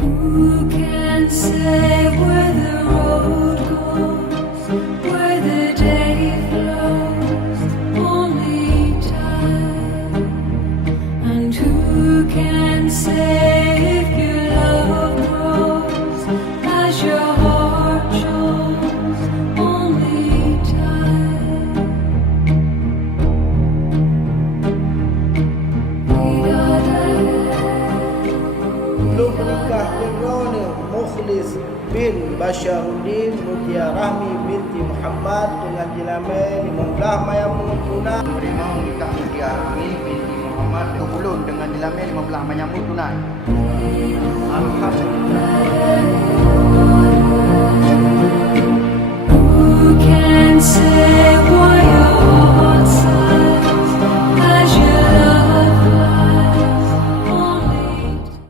Who can say where the road goes, where the day flows? Only time. And who can say if your love grows as your heart shows? Only time. Belum menikah Fir'aun Mukhlis bin Basharuddin Mutia Rahmi binti Muhammad dengan jelamen 15 mayamut tunai. Menerima nikah Mutia Rahmi binti Muhammad Ulun dengan jelamen 15 mayamut tunai. Alhamdulillah. Who can say